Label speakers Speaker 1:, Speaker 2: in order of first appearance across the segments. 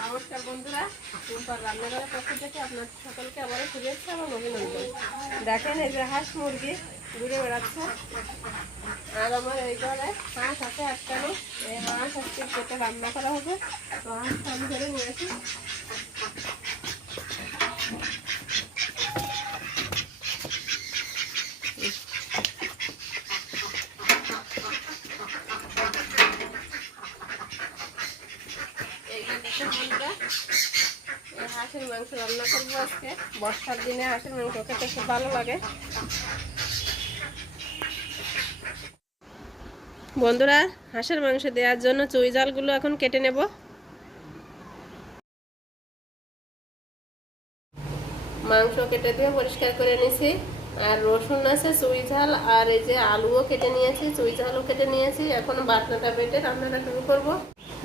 Speaker 1: নমস্কার বন্ধুরা টুম্পার রান্নাঘরের পক্ষ থেকে আপনার সকলকে আবারও শুভেচ্ছা এবং অভিনন্দন। দেখেন এই যে হাঁস মুরগি ঘুরে বেড়াচ্ছে। আর আমার এই ঘরে হাঁস আছে আটকানো এই হাঁস আজকে কেটে রান্না করা হবে। তো হাঁস ধরে নিয়েছি এই যে দেখেন বন্ধুরা হাঁসের মাংস রান্না করব আজকে। বর্ষার দিনে হাঁসের মাংস খেতে খুব ভালো লাগে। বন্ধুরা, হাঁসের মাংস দেওয়ার জন্য চুই জালগুলো এখন কেটে নেব। মাংস কেটে দিয়ে পরিষ্কার করে নিয়েছি। আর রসুন আছে, চুই ঝাল, আর এই যে আলুও কেটে নিয়েছি, চুই ঝালও কেটে নিয়েছি। এখন বাটনাটা বেটে রান্নাটা শুরু করব।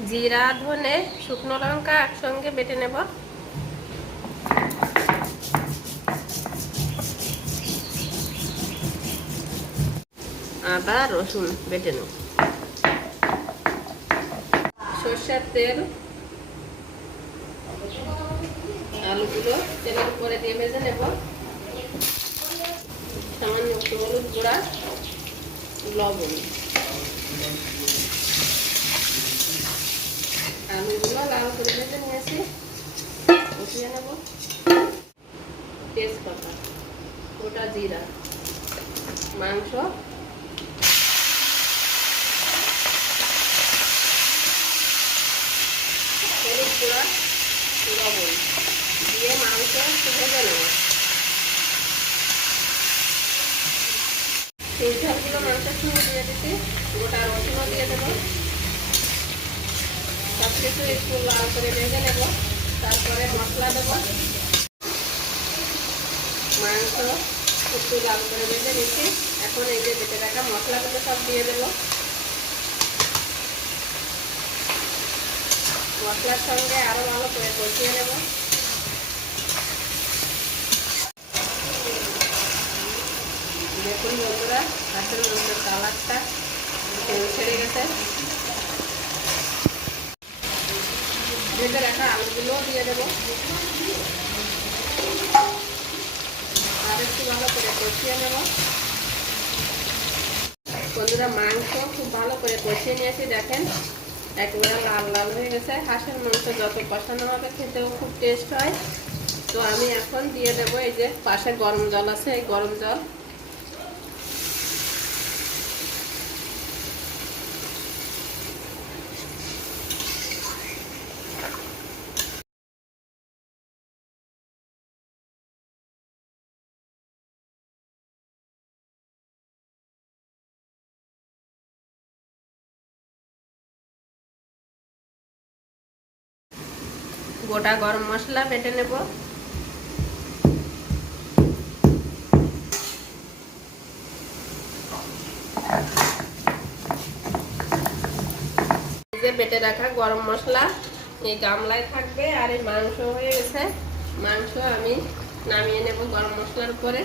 Speaker 1: জিরা, ধনে, শুকনো লঙ্কা একসঙ্গে বেটে নেব। আদা রসুন বেটে নেব। সর্ষের তেল, আলুগুলো তেলের উপরে দিয়ে ভেজে নেব। সামান্য হলুদ গুঁড়া, লবণ। আলুগুলো লাল করে ভেজে নিয়েছি। উঠিয়ে নেব। তেজপাতা, গোটা জিরা, মাংস। হলুদ গুঁড়া, লবণ দিয়ে মাংস ভেজে নেব। তিন ঝালগুলো মাংসের সঙ্গে দিয়ে দিচ্ছি গোটা রসুনও দিয়ে দেবো। কিছু একটু লাল করে ভেজে নেব, তারপরে মশলা দেবো। মাংস একটু লাল করে ভেজে নিচ্ছি। এখন এই যে বেটে রাখা মশলাগুলো সব দিয়ে দেবো। মশলার সঙ্গে আরও ভালো করে কষিয়ে নেব। দেখুন বন্ধুরা হাঁসের মাংসের কালারটা ছেড়ে গেছে? ভেজে রাখা আলুগুলোও দিয়ে দেবো। আর একটু ভালো করে কষিয়ে নেব। বন্ধুরা, মাংস খুব ভালো করে কষিয়ে নিয়েছি, দেখেন। একেবারে লাল লাল হয়ে গেছে। হাঁসের মাংস যত কষানো হবে খেতেও খুব টেস্ট হয়। তো আমি এখন দিয়ে দেব এই যে পাশে গরম জল আছে, এই গরম জল। গোটা গরম মশলা বেটে নেব। বেটে রাখা গরম মশলা, এই গামলায় থাকবে আর এই মাংস হয়ে গেছে। মাংস আমি নামিয়ে নেব গরম মশলার উপরে।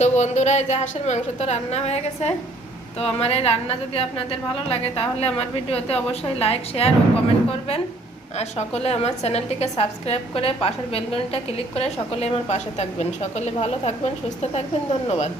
Speaker 1: তো বন্ধুরা, এই যে হাঁসের মাংস তো রান্না হয়ে গেছে। তো আমার এই রান্না যদি আপনাদের ভালো লাগে, তাহলে আমার ভিডিওতে অবশ্যই লাইক শেয়ার ও কমেন্ট করবেন। আর সকলে আমার চ্যানেলটিকে সাবস্ক্রাইব করে পাশের বেলকনিটা ক্লিক করে সকলে আমার পাশে থাকবেন। সকলে ভালো থাকবেন, সুস্থ থাকবেন, ধন্যবাদ।